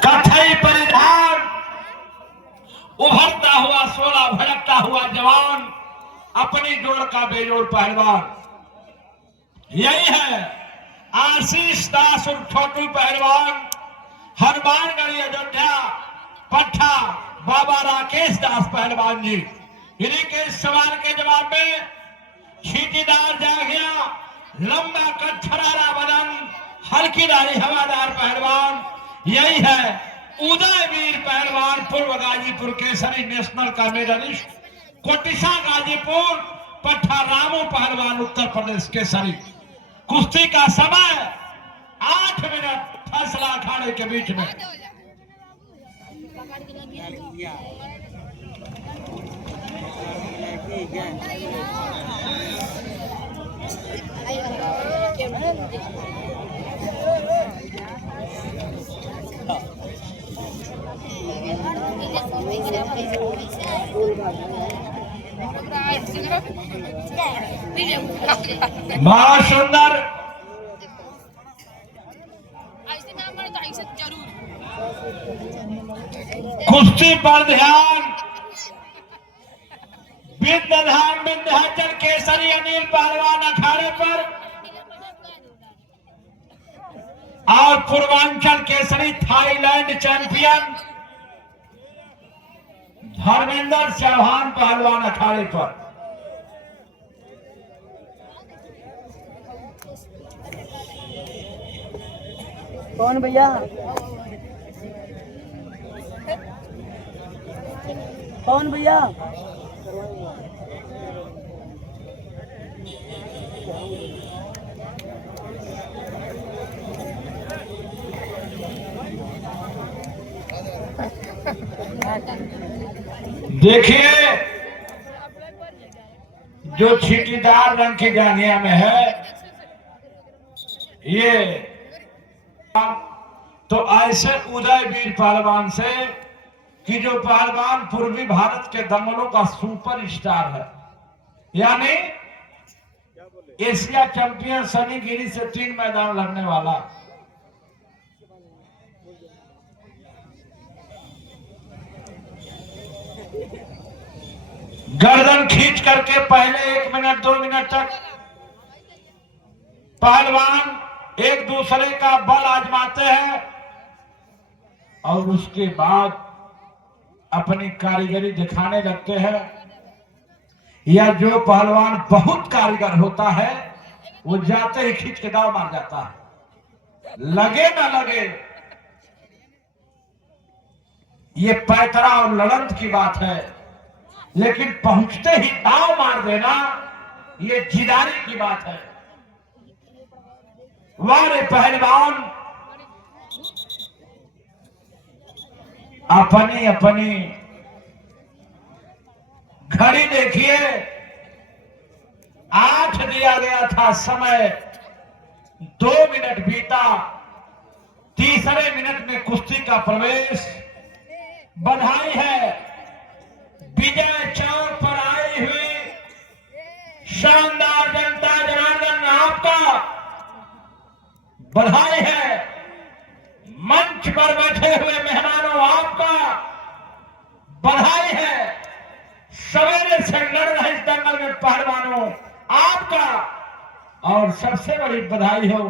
कथई परिधान, उभरता हुआ सोला भड़कता हुआ जवान, अपनी जोड़ का बेजोड़ पहलवान। यही है आशीष दास और छोटू पहलवान, हनुमानगढ़ी अयोध्या पट्टा बाबा राकेश दास पहलवान जी। इन्हीं के सवाल के जवाब में छींटीदार जांघिया, लंबा कद, छरारा बदन, हल्की दाढ़ी, हवादार पहलवान। यही है उदयवीर पहलवान, पूर्व गाजीपुर केसरी, नेशनल का मेडलिस्ट, कोटिशा गाजीपुर पट्टा रामू पहलवान, उत्तर प्रदेश केसरी। कुश्ती का समय 8 मिनट, फैसला अखाड़े के बीच में। बहुत सुंदर कुश्ती पर ध्यान। विद्याधाम विंध्याचल केसरी अनिल पहलवान अखाड़े पर और पूर्वांचल केसरी थाईलैंड चैंपियन धर्मेंद्र चौहान पहलवान अखाड़े पर। कौन भैया? कौन भैया? देखिए, जो छींटीदार रंग की जांघिया में है, ये तो ऐसे उदयवीर पहलवान से कि जो पहलवान पूर्वी भारत के दंगलों का सुपर स्टार है, यानी एशिया चैंपियन सनी गिरी से 3 मैदान लड़ने वाला। गर्दन खींच करके पहले 1 मिनट 2 मिनट तक पहलवान एक दूसरे का बल आजमाते हैं और उसके बाद अपनी कारीगरी दिखाने लगते हैं। या जो पहलवान बहुत कारीगर होता है, वो जाते ही खींच के दाव मार जाता है, लगे ना लगे। ये पैतरा और लड़ंत की बात है, लेकिन पहुंचते ही दाव मार देना, ये जिदारी की बात है। वारे पहलवान अपनी अपनी घड़ी देखिए, 8 दिया गया था समय, 2 मिनट बीता। तीसरे मिनट में कुश्ती का प्रवेश। बधाई है विजय चौक पर आई हुई शानदार जनता जनार्दन, आपका बधाई है। मंच पर बैठे हुए मेहमानों, आपका बधाई है। सवेरे से लड़ रहे इस दंगल में पहलवानों, आपका। और सबसे बड़ी बधाई हो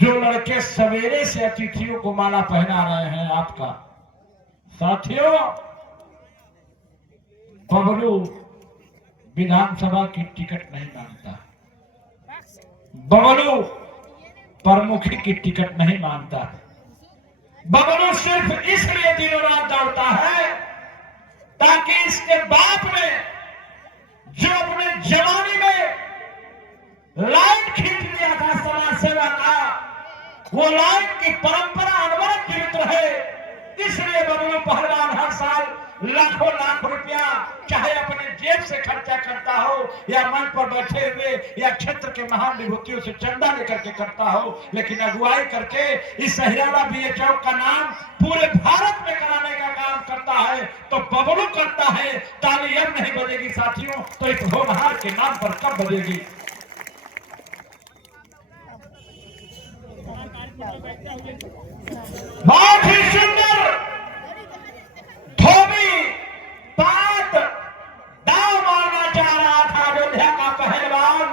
जो लड़के सवेरे से अतिथियों को माला पहना रहे हैं, आपका। साथियों, बबलू विधानसभा की टिकट नहीं मांगता, बबलू प्रमुखी की टिकट नहीं मांगता। बबलू सिर्फ इसलिए दिनों रात दौड़ता है ताकि इसके बाप ने जो अपने जवानी में लाइन खींच लिया था समाज सेवा का, वो लाइन की परंपरा अनवरत जीवित रहे। इसलिए बबलू पहलवान हर साल लाखों लाख रुपया चाहे अपने जेब से खर्चा करता हो या मंच पर बैठे हुए या क्षेत्र के महान विभूतियों से चंदा लेकर के करता हो, लेकिन अगुवाई करके इस हरियाणा बीए चौक का नाम पूरे भारत में कराने का काम करता है, तो बबलू करता है। ताली अब नहीं बजेगी साथियों, तो इस होनहार के नाम पर कब बजेगी? बहुत ही सुंदर धोबी पात दाव मारना चाह रहा था अयोध्या का पहलवान,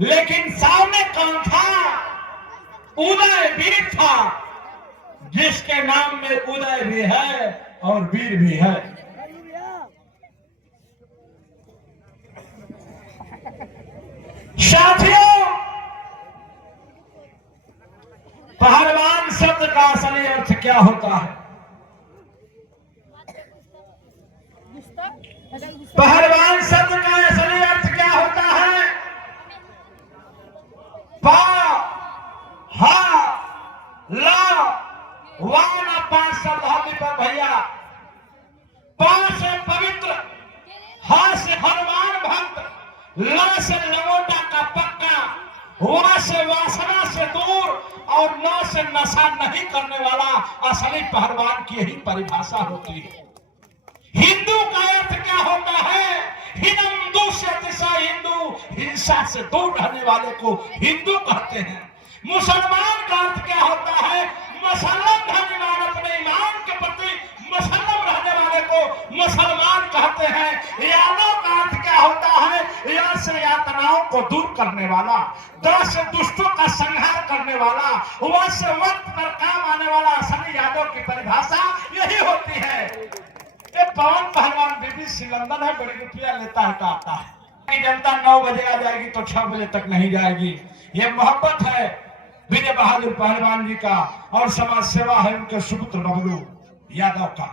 लेकिन सामने कौन था? उदय वीर था, जिसके नाम में उदय भी है और वीर भी है। साथियों, पहलवान शब्द का असली अर्थ क्या होता है? पहलवान शब्द का असली अर्थ क्या होता है? पा हा ला वाना पांच शब्द हाथी पर भैया। पा से पवित्र, हा से हनुमान भक्त, ला से लंगोटा का पक्का, वा से वासना से दूर और न से नशा नहीं करने वाला असली पहलवान की यही परिभाषा होती है। हिंदू का अर्थ क्या होता है? हिंदू से अतिशय हिंदू, हिंसा से दूर रहने वाले को हिंदू कहते हैं। मुसलमान का अर्थ क्या होता है? मुसलमान धर्मवान, अपने ईमान के प्रति मुसलमान रहने वाले को मुसलमान कहते हैं। यादव का अर्थ क्या होता है? या से यातनाओं को दूर करने वाला, द से दुष्टों का संहार करने वाला, व से वक्त पर काम आने वाला असली यादव की परिभाषा यही होती है। ये पवन पहलवान बीबीसी लंदन है, बड़ी रुपया लेता है तो आता है। जनता 9 बजे आ जाएगी तो 6 बजे तक नहीं जाएगी। ये मोहब्बत है विजय बहादुर पहलवान जी का और समाज सेवा है उनके सुपुत्र बबलू यादव का।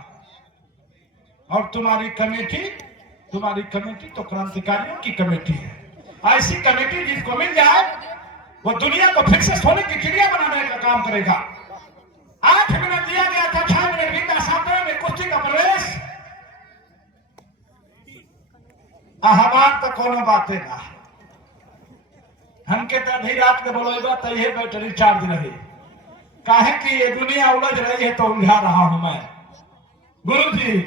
और तुम्हारी कमेटी तो क्रांतिकारियों की कमेटी है। ऐसी कमेटी जिसको मिल जाए वो दुनिया को फिर से सोने की चिड़िया बनाने का काम करेगा। 8 मिनट दिया गया था, 6 मिनट बीता, 7वें में कुश्ती का प्रवेश। हमार तो कोनो बातें ना, हमके तो आधी रात के बोलेगा तो ये बैटरी चार्ज रही। काहे कि ये दुनिया उलझ रही है तो उलझा रहा हूं मैं। गुरु जी,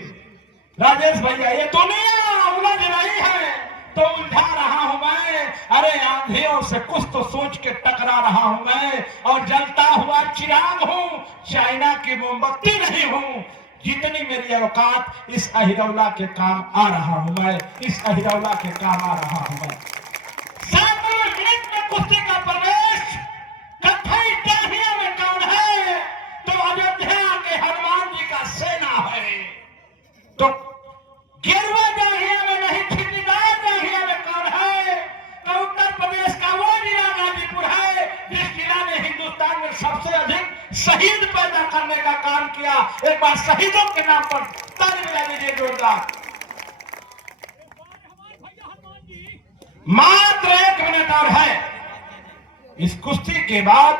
राजेश भैया, ये दुनिया उलझ रही है तो उलझा रहा हूं मैं। अरे आंधियों से कुछ तो सोच के टकरा रहा हूं मैं, और जलता हुआ चिराग हूं, चाइना की मोमबत्ती नहीं हूं। जितनी मेरी औकात, इस अहिरौला के काम आ रहा हूं मैं, इस अहिरौला के काम आ रहा हूं मैं। 7 मिनट में कुश्ती का प्रवेश। कथई डाहिया में कौन है? तो अयोध्या के हनुमान जी का सेना है। तो गेरुआ डाहिया में नहीं, छिटदार डाहिया में कौन है? तो उत्तर प्रदेश का वो जिला गाजीपुर है जिस जिला ने हिंदुस्तान में सबसे अधिक शहीद पैदा करने का काम किया। एक बार शहीदों के नाम पर ताली बजा दीजिए जोरदार। मात्र 1 मिनट और है। इस कुश्ती के बाद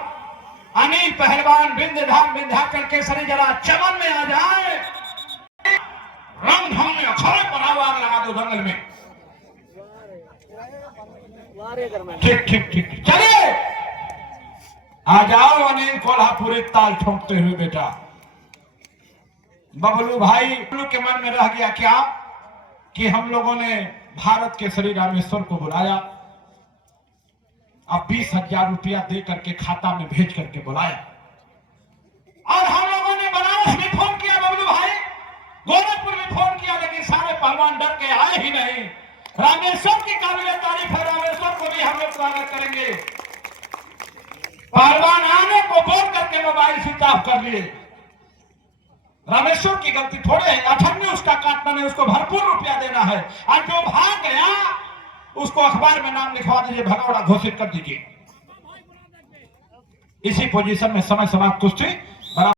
अनिल पहलवान विंध्याचल केसरी जरा चमन में आ जाए। रंग में अखाड़े पर आवाज लगा दो दंगल में। ठीक चलिए, आ जाओ अनिल कोल्हापुरी ताल ठोंकते हुए बेटा। बबलू भाई, बबलू के मन में रह गया क्या कि हम लोगों ने भारत के श्री रामेश्वर को बुलाया, अब 20,000 रुपया दे करके खाता में भेज करके बुलाया, और हम लोगों ने बनारस में फोन किया बबलू भाई, गोरखपुर में फोन किया, लेकिन सारे पहलवान डर के आए ही नहीं। रामेश्वर की काबिल तारीफ है, रामेश्वर को भी हम लोग स्वागत करेंगे। पहलवान आने को बोल करके मोबाइल स्विच ऑफ कर लिए। रामेश्वर की गलती थोड़े है, 98 उसका काटना नहीं, उसको भरपूर रुपया देना है। और जो भाग गया उसको अखबार में नाम लिखवा दीजिए, भगौड़ा घोषित कर दीजिए। इसी पोजीशन में समय समाप्त कुश्ती